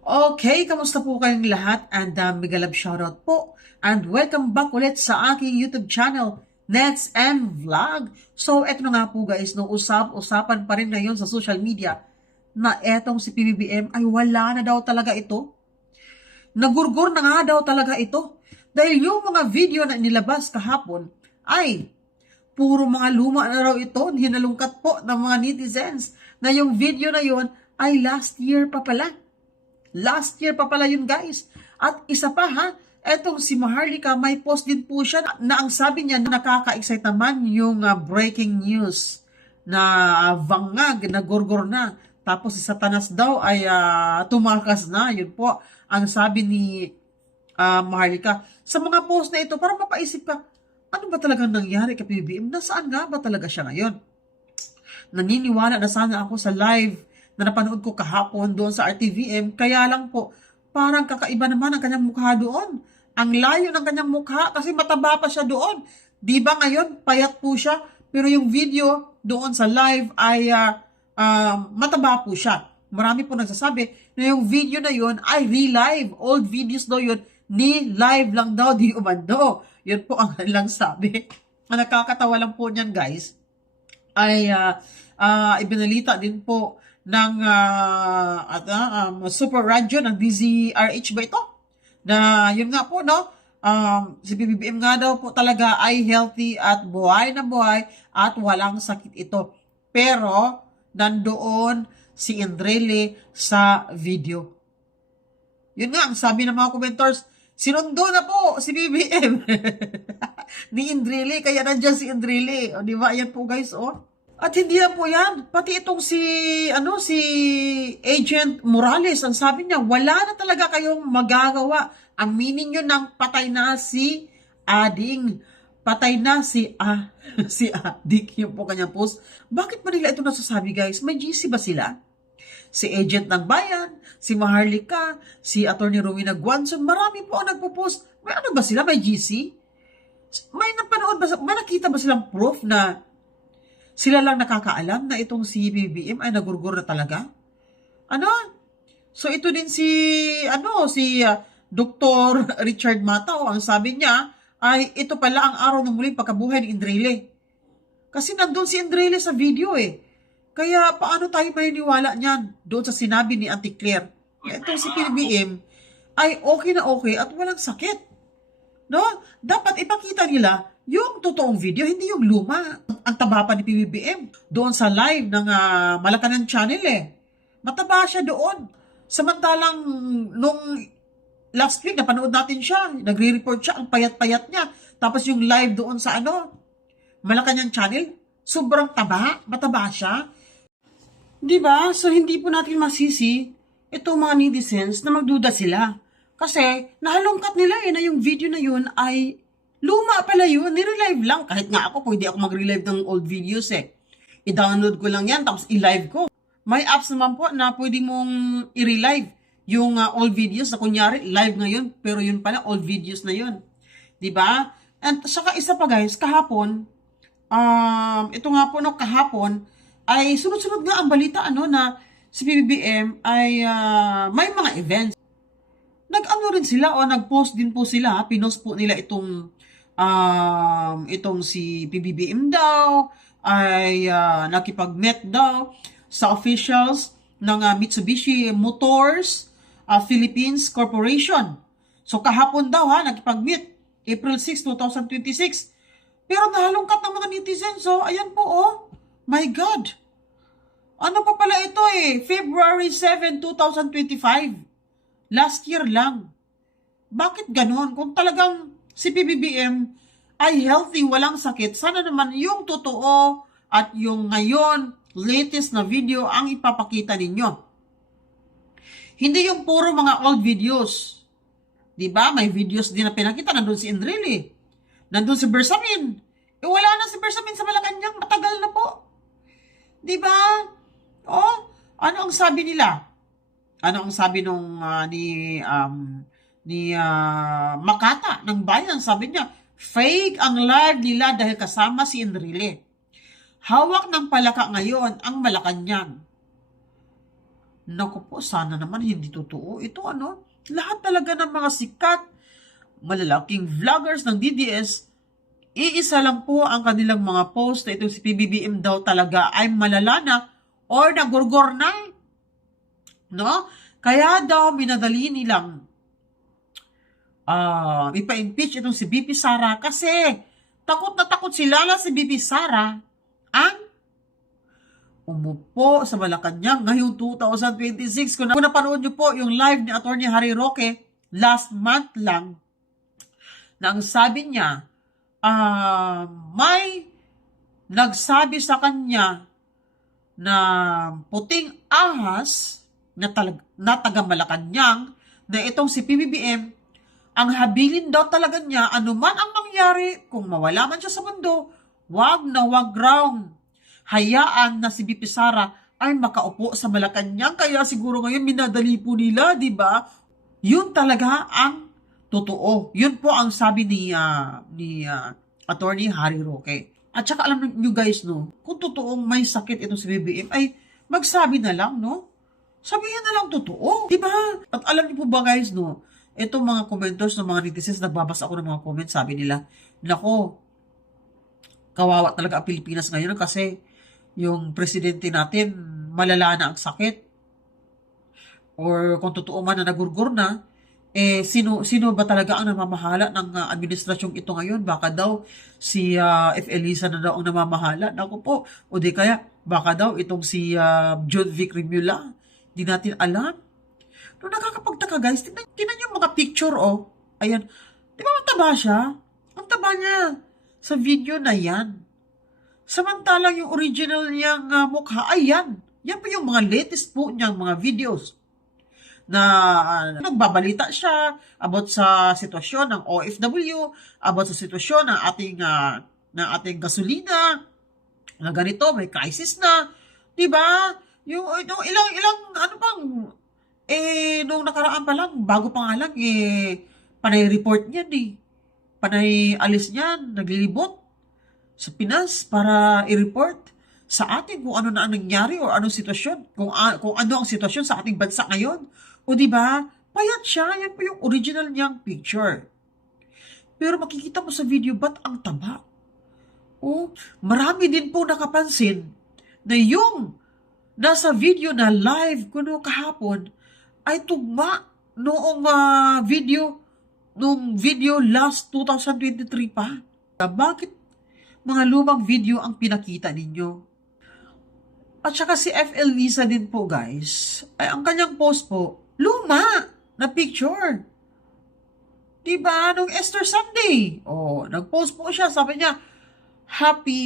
Okay, kamusta po kayong lahat? And mega love shoutout po. And welcome back ulit sa aking YouTube channel, Nets and Vlog. So, eto na nga po guys, no, usapan pa rin ngayon sa social media na etong si PBBM ay wala na daw talaga ito. Nagurgur na nga daw talaga ito. Dahil yung mga video na nilabas kahapon ay puro mga luma na raw ito, hinalungkat po ng mga netizens na yung video na yon ay last year pa pala. Last year pa pala yun guys. At isa pa ha, etong si Maharlika may post din po siya na ang sabi niya nakaka-excite naman yung breaking news na vangag, na gorgor na. Tapos si Satanas daw ay tumakas na. Yun po ang sabi ni Maharlika. Sa mga post na ito, parang mapaisip ka, ano ba talagang nangyari kay PBBM? Nasaan nga ba talaga siya ngayon? Naniniwala na sana ako sa live na napanood ko kahapon doon sa RTVM, kaya lang po, parang kakaiba naman ang kanyang mukha doon. Ang layo ng kanyang mukha kasi mataba pa siya doon. Di ba ngayon, payat po siya, pero yung video doon sa live ay mataba po siya. Marami po nagsasabi na yung video na yun ay re-live. Old videos daw yun, ni live lang daw, di umando. Yun po ang kanilang sabi. Ang nakakatawa lang po niyan guys, ay ibinalita din po ng Super Radio ng DZRH ba ito? Na yun nga po, no? Si PBBM nga daw po talaga ay healthy at buhay na buhay at walang sakit ito. Pero nandoon si Indrele sa video. Yun nga, ang sabi ng mga commenters, sinundo na po si BBM ni Indrele, kaya nandiyan si Indrele. O, di ba? Ayan po guys, oh. At hindi na po yan. Pati itong si Agent Morales, ang sabi niya, wala na talaga kayong magagawa. Aminin nyo ng patay na si Ading. Patay na si si Adik, yung po kanyang post. Bakit ba nila ito nasasabi guys? May GC ba sila? Si Agent ng Bayan, si Maharlika, si Atty. Rowena Guanzon, marami po ang nagpo-post. May ano ba sila? May GC? May napanood ba? May nakita ba silang proof na sila lang nakakaalam na itong si BBM ay nagurgur na talaga? Ano? So ito din si Dr. Richard Matao, ang sabi niya ay ito pala ang araw ng muling pagkabuhay ni Indrele. Kasi nandun si Indrele sa video eh. Kaya paano tayo maniniwala niyan doon sa sinabi ni Auntie Claire? Itong si BBM ay okay na okay at walang sakit. No? Dapat ipakita nila yung totoong video, hindi yung luma. Ang taba pa ni PBBM doon sa live ng Malacanang Channel eh. Mataba siya doon. Samantalang nung last week, napanood natin siya. Nagre-report siya, ang payat-payat niya. Tapos yung live doon sa Malacanang Channel, sobrang taba. Mataba siya. Diba? So hindi po natin masisi itong mga netizens na magduda sila. Kasi nahalungkat nila na yung video na yun ay luma pala yun, nirelive lang. Kahit nga ako, pwede ako mag-relive ng old videos eh. I-download ko lang yan, tapos i-live ko. May apps naman po na pwede mong i-relive yung old videos na kunyari, live ngayon, pero yun pala, old videos na yun. Diba? And saka isa pa guys, kahapon, ito nga po no, kahapon, ay sunod-sunod nga ang balita na si PBBM ay may mga events. Nag-ano rin sila o nag-post din po sila, pinost po nila itong si PBBM daw ay nakipag-met daw sa officials ng Mitsubishi Motors Philippines Corporation. So kahapon daw nakipag-meet April 6, 2026. Pero nahalungkat ng mga netizens. So ayan po my God. Ano pa pala ito February 7, 2025. Last year lang. Bakit ganon? Kung talagang si PBBM ay healthy, walang sakit, sana naman yung totoo at yung ngayon, latest na video ang ipapakita ninyo. Hindi yung puro mga old videos. Diba? May videos din na pinakita. Nandun si Indrele. Nandun si Bersamin. Wala na si Bersamin sa Malacanang. Matagal na po. Diba? Ano ang sabi nila? Ano ang sabi nung ni Makata ng Bayan? Sabi niya, fake ang live nila dahil kasama si Indrele. Hawak ng palaka ngayon ang Malacanang. Naku po, sana naman hindi totoo. Ito lahat talaga ng mga sikat, malalaking vloggers ng DDS, iisa lang po ang kanilang mga post na itong si PBBM daw talaga ay malala na or nagurgor na. No? Kaya daw minadali nilang ipa-impeach itong si BP Sara kasi takot na takot si Lala si BP Sara ang umupo sa Malacanang ngayong 2026. Kung napanood nyo po yung live ni Atty. Harry Roque last month lang, na ang sabi niya, may nagsabi sa kanya na puting ahas na taga Malacanang na itong si PBBM, ang habilin daw talaga niya anuman ang mangyari kung mawala man siya sa mundo, wag na wag raw hayaan na si BP Sara ay makaupo sa Malacanang. Kaya siguro ngayon minadali po nila, di ba? Yun talaga ang totoo. Yun po ang sabi ni Attorney Harry Roque. At saka alam niyo guys, no, kung totoong may sakit itong si BBM, ay magsabi na lang, no? Sabihin na lang totoo, di ba? At alam niyo po ba guys, no, itong mga commenters ng mga netizens, nagbabasa ako ng mga comments, sabi nila, nako, kawawa talaga ang Pilipinas ngayon kasi yung presidente natin, malala na ang sakit. Or kung totoo man na nagurgur na, sino ba talaga ang namamahala ng administrasyong ito ngayon? Baka daw si F. Elisa na daw ang namamahala. Naku po, o di kaya, baka daw itong si John Vic Rimula. Di natin alam. No, nakakapagtaka guys, tingnan yung mga picture, oh. Ayan. Di ba mataba siya? Ang taba niya sa video na yan. Samantalang yung original niyang mukha, ayan. Yan po yung mga latest po niyang mga videos na nagbabalita siya about sa sitwasyon ng OFW, about sa sitwasyon ng ating gasolina, na ganito, may crisis na. 'Di ba? Yung ilang nung nakaraan pa lang, bago pa nga lang, panay report niyan panay alis niyan, naglilibot sa Pinas para i-report sa atin kung ano na ang nangyari o anong sitwasyon, kung ano ang sitwasyon sa ating bansa ngayon. O di ba? Payat siya, yan po yung original niyang picture. Pero makikita mo sa video, ba't ang taba? O, marami din po nakapansin na yung nasa video na live ko no kahapon ay tugma noong video last 2023 pa. Bakit mga lumang video ang pinakita ninyo? At saka si FL Lisa din po guys, ay ang kanyang post po, luma na picture. Diba? Nung Easter Sunday. Nag-post po siya. Sabi niya, Happy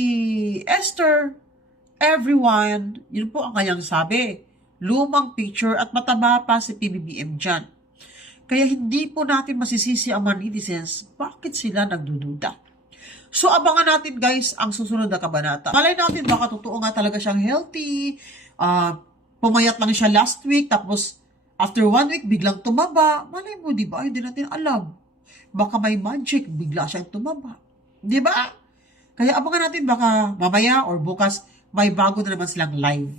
Easter, everyone. Yun po ang kanyang sabi. Lumang picture at mataba pa si PBBM dyan. Kaya hindi po natin masisisi ang mga netizens. Bakit sila nagdududa? So, abangan natin guys ang susunod na kabanata. Malay natin baka totoo nga talaga siyang healthy. Pumayat lang siya last week, tapos after 1 week, biglang tumaba. Malay mo, di ba? Hindi natin alam. Baka may magic, bigla siyang tumaba. Di ba? Kaya abangan natin baka mamaya or bukas, may bago na naman silang live.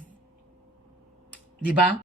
Di ba?